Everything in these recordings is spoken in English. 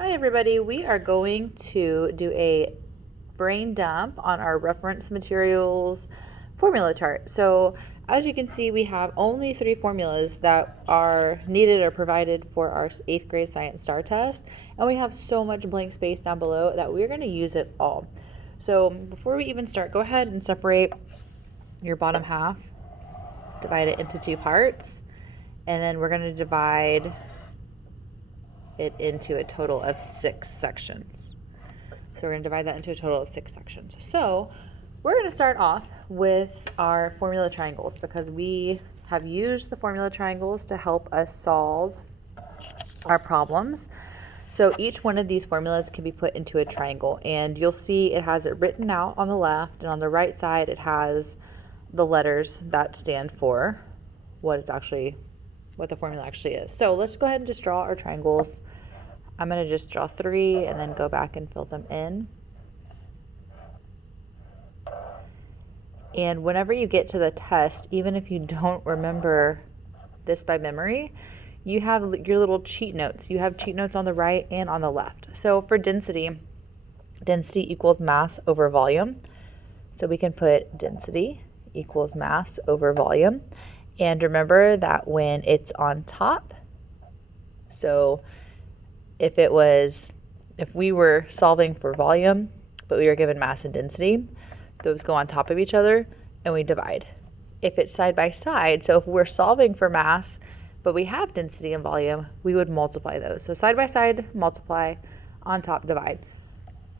Hi everybody, we are going to do a brain dump on our reference materials formula chart. So as you can see, we have only 3 formulas that are needed or provided for our 8th grade science STAR test, and we have so much blank space down below that we're going to use it all. So before we even start, go ahead and separate your bottom half, divide it into 2 parts, and then we're going to divide it into a total of 6 sections. So we're going to divide that into a total of 6 sections. So we're going to start off with our formula triangles because we have used the formula triangles to help us solve our problems. So each one of these formulas can be put into a triangle, and you'll see it has it written out on the left, and on the right side it has the letters that stand for what the formula actually is. So let's go ahead and just draw our triangles. I'm going to just draw 3 and then go back and fill them in. And whenever you get to the test, even if you don't remember this by memory, you have your little cheat notes. You have cheat notes on the right and on the left. So for density equals mass over volume. So we can put density equals mass over volume. And remember that when it's on top, so if we were solving for volume, but we were given mass and density, those go on top of each other and we divide. If it's side by side, so if we're solving for mass, but we have density and volume, we would multiply those. So side by side, multiply, on top, divide.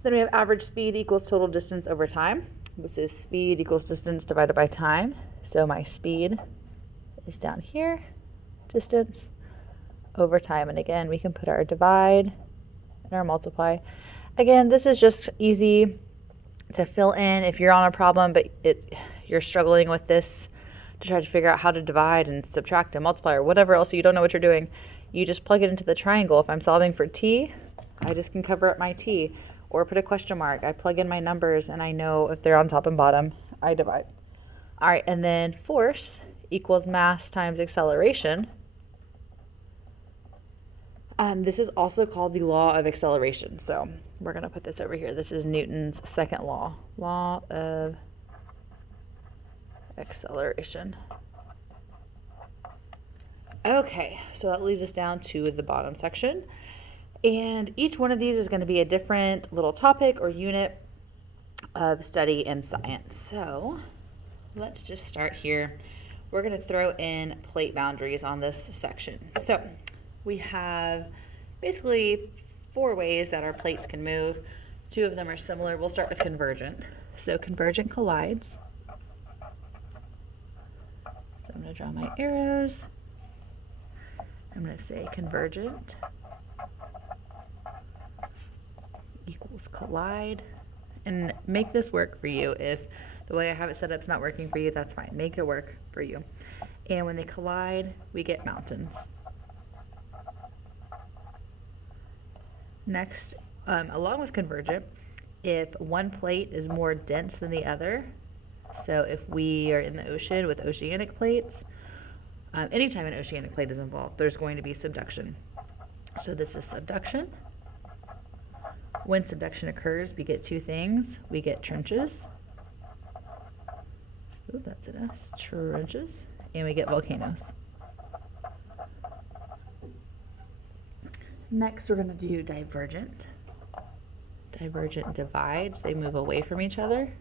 Then we have average speed equals total distance over time. This is speed equals distance divided by time. So my speed is down here, distance over time. And again, we can put our divide and our multiply. Again, this is just easy to fill in if you're on a problem, but you're struggling with this to try to figure out how to divide and subtract and multiply or whatever else, you don't know what you're doing. You just plug it into the triangle. If I'm solving for t, I just can cover up my t or put a question mark. I plug in my numbers and I know if they're on top and bottom, I divide. All right, and then force equals mass times acceleration. This is also called the law of acceleration. So we're going to put this over here. This is Newton's second law, law of acceleration. Okay, so that leads us down to the bottom section. And each one of these is going to be a different little topic or unit of study in science. So let's just start here. We're going to throw in plate boundaries on this section. So we have basically 4 ways that our plates can move. 2 of them are similar. We'll start with convergent. So convergent collides. So I'm going to draw my arrows. I'm going to say convergent equals collide. And make this work for you. If the way I have it set up is not working for you, that's fine. Make it work for you. And when they collide, we get mountains. Next, along with convergent, if one plate is more dense than the other, so if we are in the ocean with oceanic plates, anytime an oceanic plate is involved, there's going to be subduction. So this is subduction. When subduction occurs, we get 2 things. We get trenches. Ooh, that's an S, trenches. And we get volcanoes. Next, we're going to do divergent. Divergent divides. They move away from each other.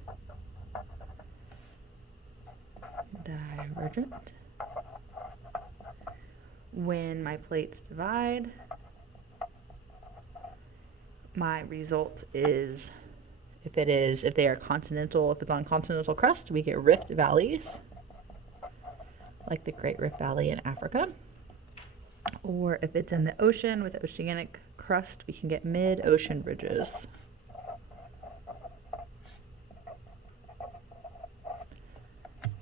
Divergent. When my plates divide, my result is, if they are continental, if it's on continental crust, we get rift valleys, like the Great Rift Valley in Africa. Or if it's in the ocean with oceanic crust, we can get mid-ocean ridges.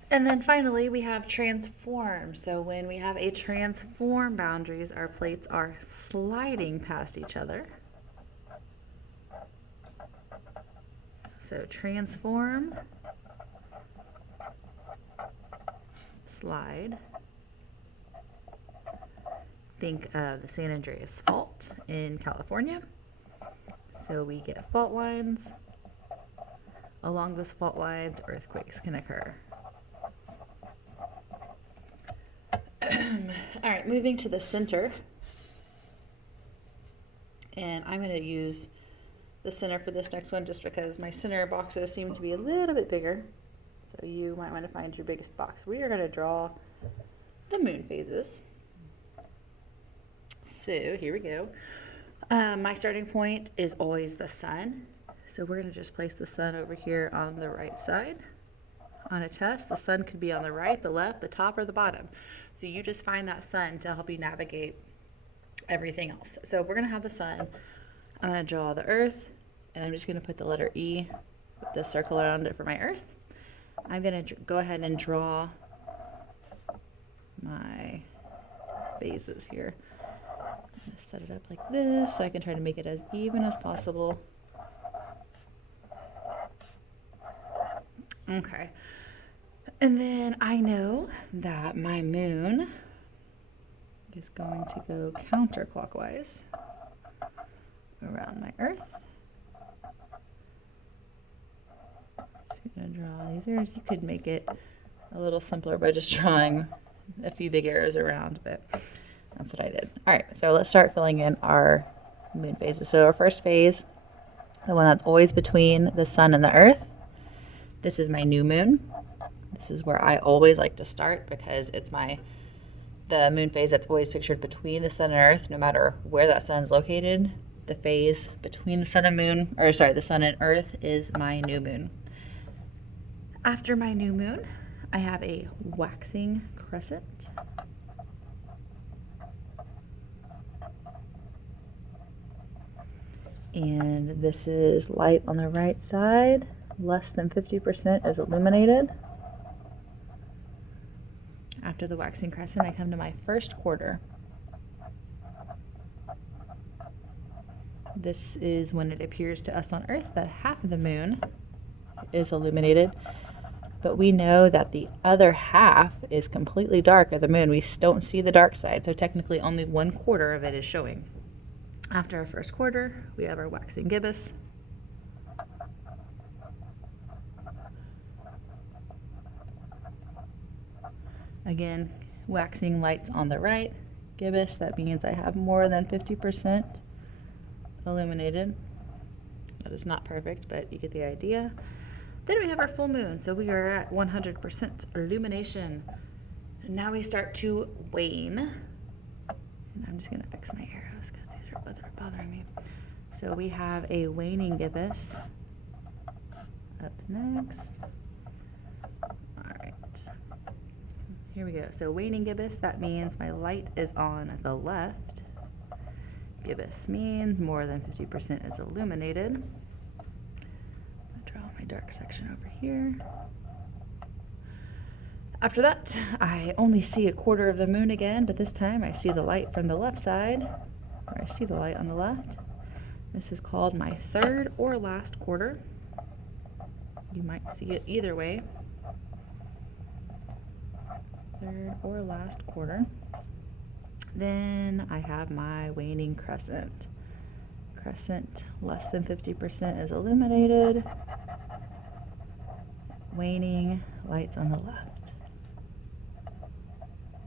And then finally, we have transform. So when we have a transform boundaries, our plates are sliding past each other. So transform, slide. Think of the San Andreas Fault in California. So we get fault lines. Along those fault lines, earthquakes can occur. All right, moving to the center. And I'm going to use the center for this next one just because my center boxes seem to be a little bit bigger. So you might want to find your biggest box. We are going to draw the moon phases. So here we go. My starting point is always the sun. So we're going to just place the sun over here on the right side. On a test, the sun could be on the right, the left, the top, or the bottom. So you just find that sun to help you navigate everything else. So we're going to have the sun. I'm going to draw the earth, and I'm just going to put the letter E with the circle around it for my earth. I'm going to go ahead and draw my phases here. I'm going to set it up like this so I can try to make it as even as possible. Okay. And then I know that my moon is going to go counterclockwise around my earth. Just going to draw these arrows. You could make it a little simpler by just drawing a few big arrows around, but that's what I did. All right, so let's start filling in our moon phases. So our first phase, the one that's always between the sun and the earth, this is my new moon. This is where I always like to start because it's the moon phase that's always pictured between the sun and earth, no matter where that sun is located. The phase between the sun and earth is my new moon. After my new moon, I have a waxing crescent. And this is light on the right side. Less than 50% is illuminated. After the waxing crescent, I come to my first quarter. This is when it appears to us on Earth that half of the moon is illuminated, but we know that the other half is completely dark of the moon. We don't see the dark side, so technically only 1/4 of it is showing. After our first quarter, we have our waxing gibbous. Again, waxing lights on the right. Gibbous, that means I have more than 50% illuminated. That is not perfect, but you get the idea. Then we have our full moon, so we are at 100% illumination. And now we start to wane. And I'm just going to fix my arrows because these are bothering me. So we have a waning gibbous up next. All right. Here we go. So waning gibbous, that means my light is on the left. Gibbous means more than 50% is illuminated. I'll draw my dark section over here. After that, I only see 1/4 of the moon again, but this time I see the light from the left side, or I see the light on the left. This is called my third or last quarter. You might see it either way. Third or last quarter. Then I have my waning crescent. Crescent, less than 50% is illuminated. Waning, lights on the left.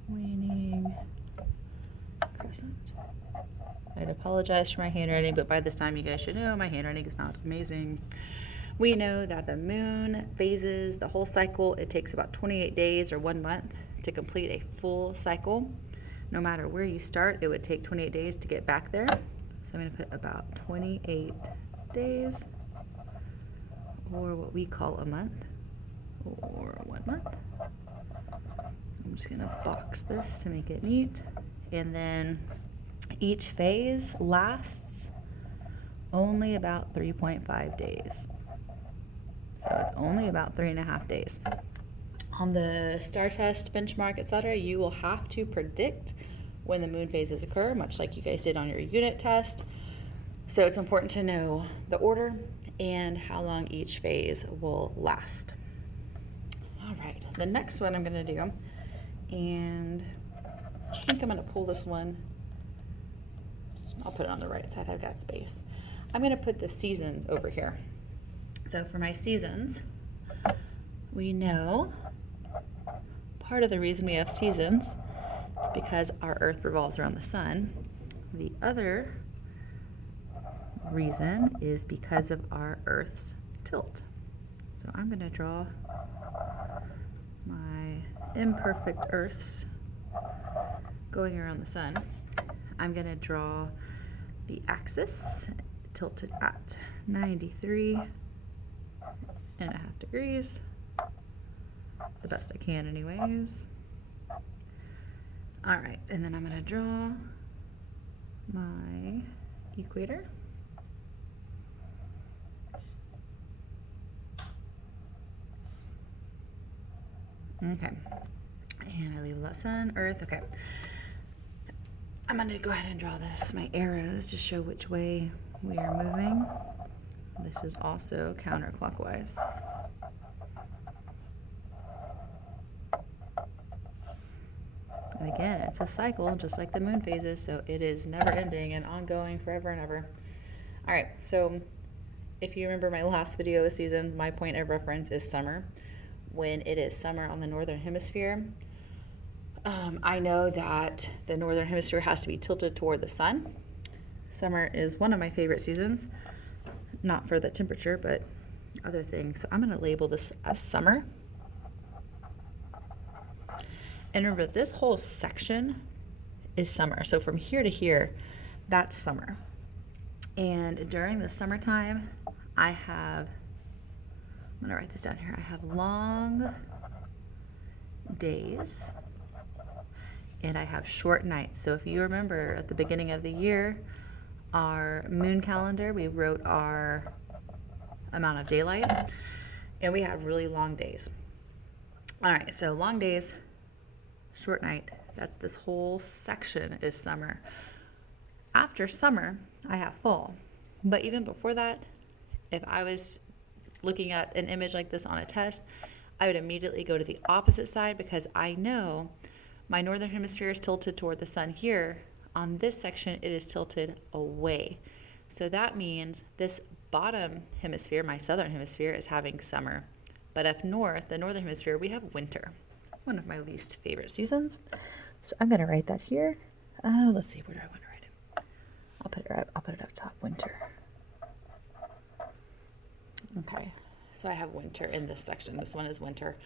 Waning crescent. I'd apologize for my handwriting, but by this time you guys should know my handwriting is not amazing. We know that the moon phases the whole cycle. It takes about 28 days or 1 month to complete a full cycle. No matter where you start, it would take 28 days to get back there. So I'm going to put about 28 days, or what we call a month, or 1 month. I'm just going to box this to make it neat. And then each phase lasts only about 3.5 days. So it's only about 3.5 days. On the STAR test, benchmark, etc., you will have to predict when the moon phases occur, much like you guys did on your unit test. So it's important to know the order and how long each phase will last. All right, the next one I'm going to do, and I think I'm going to pull this one. I'll put it on the right side. I've got space. I'm going to put the seasons over here. So for my seasons, we know part of the reason we have seasons is because our Earth revolves around the sun. The other reason is because of our Earth's tilt. So I'm going to draw my imperfect Earths going around the sun. I'm going to draw the axis tilted at 93.5 degrees, the best I can anyways. All right, and then I'm going to draw my equator. Okay, and I leave that sun, Earth. Okay, I'm going to go ahead and draw this, my arrows, to show which way we are moving. This is also counterclockwise. And again, it's a cycle, just like the moon phases, so it is never ending and ongoing forever and ever. All right, so if you remember my last video of seasons, my point of reference is summer. When it is summer on the northern hemisphere, I know that the northern hemisphere has to be tilted toward the sun. Summer is one of my favorite seasons, not for the temperature, but other things. So I'm going to label this as summer. And remember, this whole section is summer. So from here to here, that's summer. And during the summertime, I'm going to write this down here. I have long days and I have short nights. So if you remember at the beginning of the year, our moon calendar, we wrote our amount of daylight and we have really long days. All right, so long days, short night. That's this whole section is summer. After summer, I have fall. But even before that, if I was looking at an image like this on a test, I would immediately go to the opposite side because I know my northern hemisphere is tilted toward the sun here. On this section, it is tilted away. So that means this bottom hemisphere, my southern hemisphere, is having summer. But up north, the northern hemisphere, we have winter. One of my least favorite seasons. So I'm going to write that here. Let's see, where do I want to write it? I'll put it up top, winter. Okay, so I have winter in this section. This one is winter.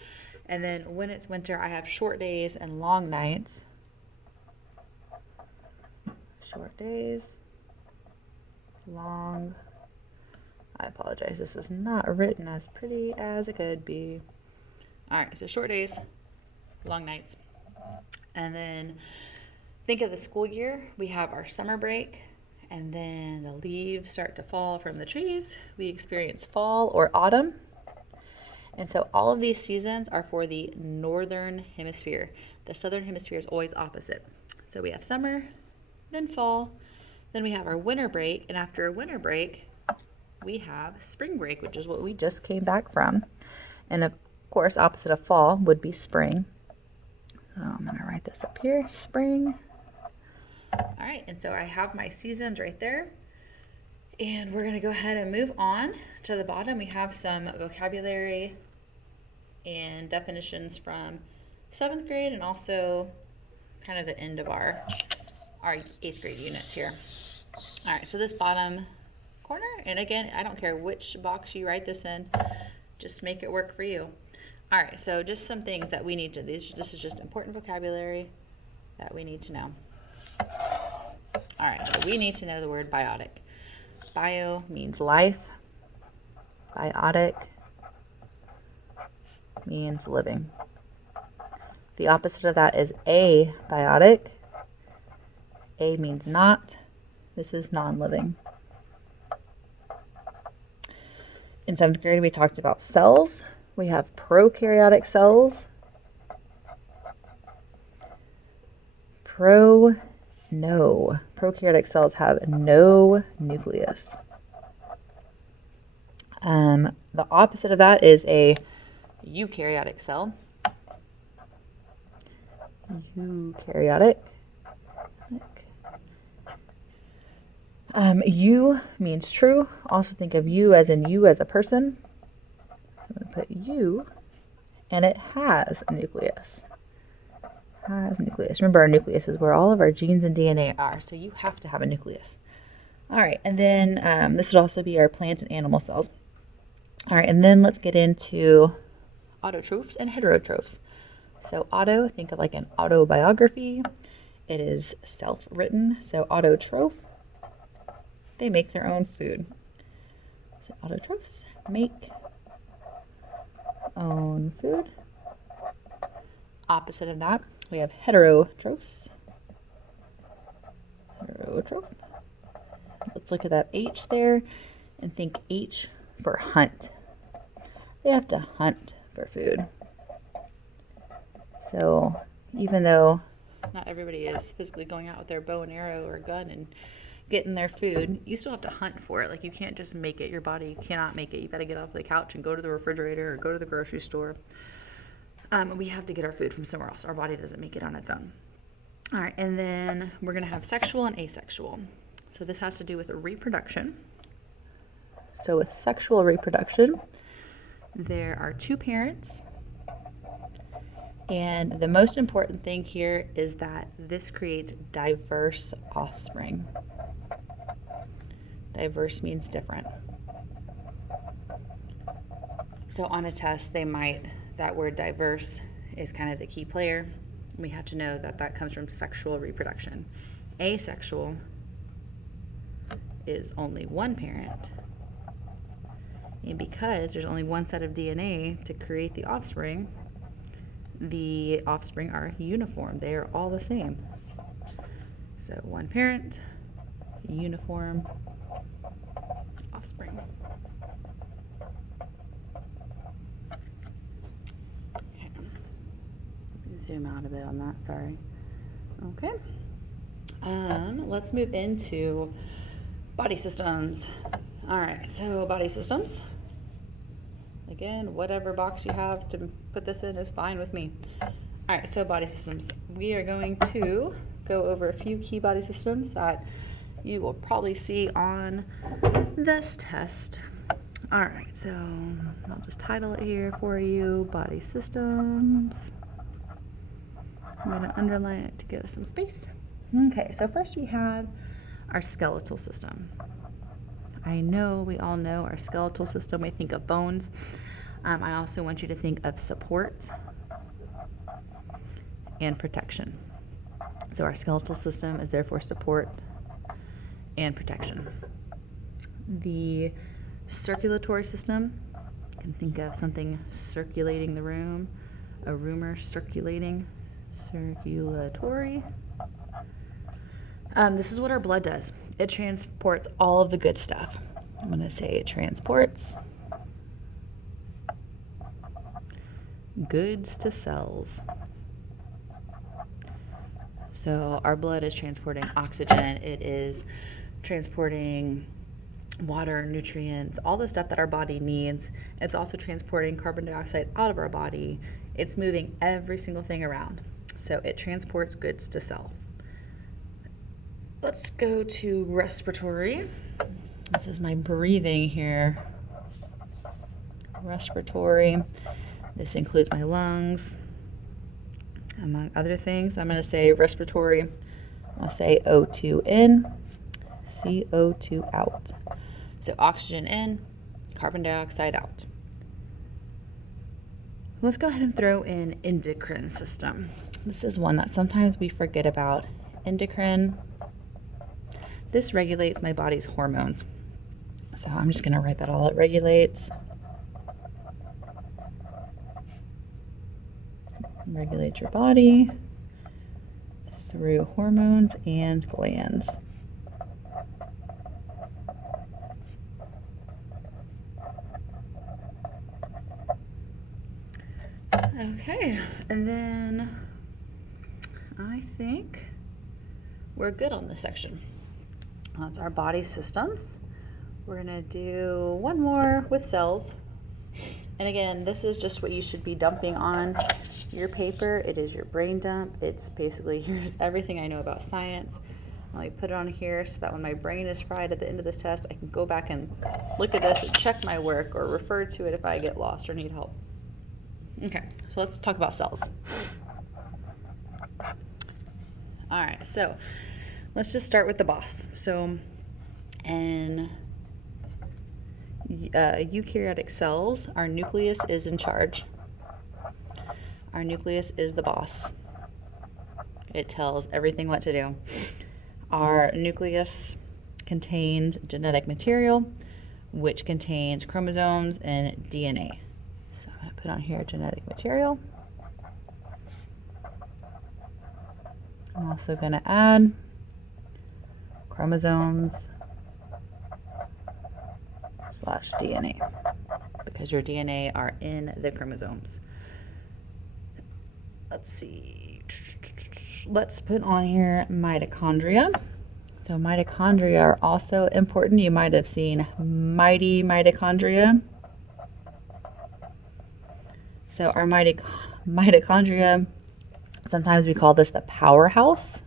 And then when it's winter, I have short days and long nights. Short days, long. I apologize, this is not written as pretty as it could be. All right, so short days, long nights. And then think of the school year. We have our summer break, and then the leaves start to fall from the trees. We experience fall or autumn. And so all of these seasons are for the northern hemisphere. The southern hemisphere is always opposite. So we have summer, then fall, then we have our winter break, and after a winter break, we have spring break, which is what we just came back from. And of course, opposite of fall would be spring. So I'm going to write this up here, spring. All right, and so I have my seasons right there. And we're going to go ahead and move on to the bottom. We have some vocabulary and definitions from 7th grade and also kind of the end of our 8th grade units here. All right, so this bottom corner, and again, I don't care which box you write this in, just make it work for you. All right, so just some things that we need to, this is just important vocabulary that we need to know. All right, so we need to know the word biotic. Bio means life. Biotic means living. The opposite of that is abiotic. A means not. This is non-living. In 7th grade, we talked about cells. We have prokaryotic cells. Prokaryotic cells have no nucleus. The opposite of that is a eukaryotic cell. Eukaryotic. You means true. Also think of you as in you as a person. I'm going to put you, and it has a nucleus. Has a nucleus. Remember, our nucleus is where all of our genes and DNA are, so you have to have a nucleus. All right, and then this would also be our plant and animal cells. All right, and then let's get into autotrophs and heterotrophs. So auto, think of like an autobiography. It is self-written. So autotroph, they make their own food. So autotrophs make own food. Opposite of that, we have heterotrophs. Heterotroph. Let's look at that H there and think H for hunt. They have to hunt for food. So even though not everybody is physically going out with their bow and arrow or gun and getting their food, you still have to hunt for it. Like, you can't just make it. Your body cannot make it. You got to get off the couch and go to the refrigerator or go to the grocery store. We have to get our food from somewhere else. Our body doesn't make it on its own. All right, and then we're going to have sexual and asexual. So this has to do with reproduction. So with sexual reproduction, there are two parents. And the most important thing here is that this creates diverse offspring. Diverse means different. So on a test, that word diverse is kind of the key player. We have to know that that comes from sexual reproduction. Asexual is only one parent. And because there's only one set of DNA to create the offspring are uniform. They are all the same. So one parent, uniform offspring. Okay. Zoom out a bit on that, sorry. Okay. Let's move into body systems. All right, so body systems. Again, whatever box you have to put this in is fine with me. All right, so body systems. We are going to go over a few key body systems that you will probably see on this test. All right, so I'll just title it here for you, body systems. I'm going to underline it to give us some space. Okay, so first we have our skeletal system. I know we all know our skeletal system. We think of bones. I also want you to think of support and protection. So our skeletal system is there for support and protection. The circulatory system, you can think of something circulating the room, a rumor circulating, circulatory. This is what our blood does. It transports all of the good stuff. I'm going to say it transports goods to cells. So our blood is transporting oxygen. It is transporting water, nutrients, all the stuff that our body needs. It's also transporting carbon dioxide out of our body. It's moving every single thing around. So it transports goods to cells. Let's go to respiratory. This is my breathing here. Respiratory. This includes my lungs, among other things. I'm going to say respiratory. I'll say O2 in, CO2 out. So oxygen in, carbon dioxide out. Let's go ahead and throw in endocrine system. This is one that sometimes we forget about. Endocrine. This regulates my body's hormones. So I'm just going to write that all. It regulates your body through hormones and glands. Okay, and then I think we're good on this section. That's our body systems. We're going to do one more with cells. And again, this is just what you should be dumping on your paper. It is your brain dump. It's basically, here's everything I know about science. Let me put it on here so that when my brain is fried at the end of this test, I can go back and look at this and check my work or refer to it if I get lost or need help. Okay, so let's talk about cells. All right, so let's just start with the boss. So in eukaryotic cells, our nucleus is in charge. Our nucleus is the boss. It tells everything what to do. Our nucleus contains genetic material, which contains chromosomes and DNA. So I'm going to put on here genetic material. I'm also going to add chromosomes / DNA, because your DNA are in the chromosomes. Let's see. Let's put on here mitochondria. So mitochondria are also important. You might have seen mighty mitochondria. So our mitochondria, sometimes we call this the powerhouse.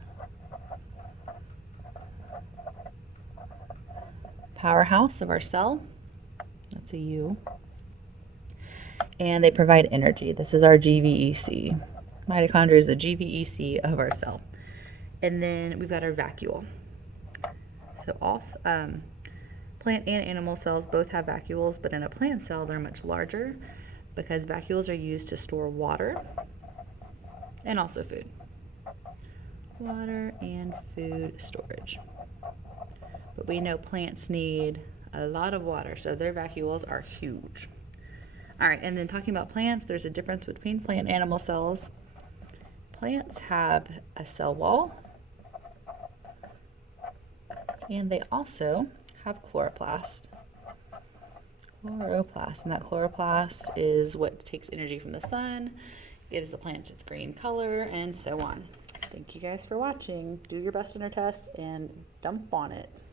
Powerhouse of our cell. That's a U. And they provide energy. This is our GVEC. Mitochondria is the GVEC of our cell. And then we've got our vacuole. So all plant and animal cells both have vacuoles, but in a plant cell they're much larger because vacuoles are used to store water and also food. Water and food storage. But we know plants need a lot of water, so their vacuoles are huge. All right, and then talking about plants, there's a difference between plant and animal cells. Plants have a cell wall, and they also have chloroplast. Chloroplast, and that chloroplast is what takes energy from the sun, gives the plants its green color, and so on. Thank you guys for watching. Do your best in our test and dump on it.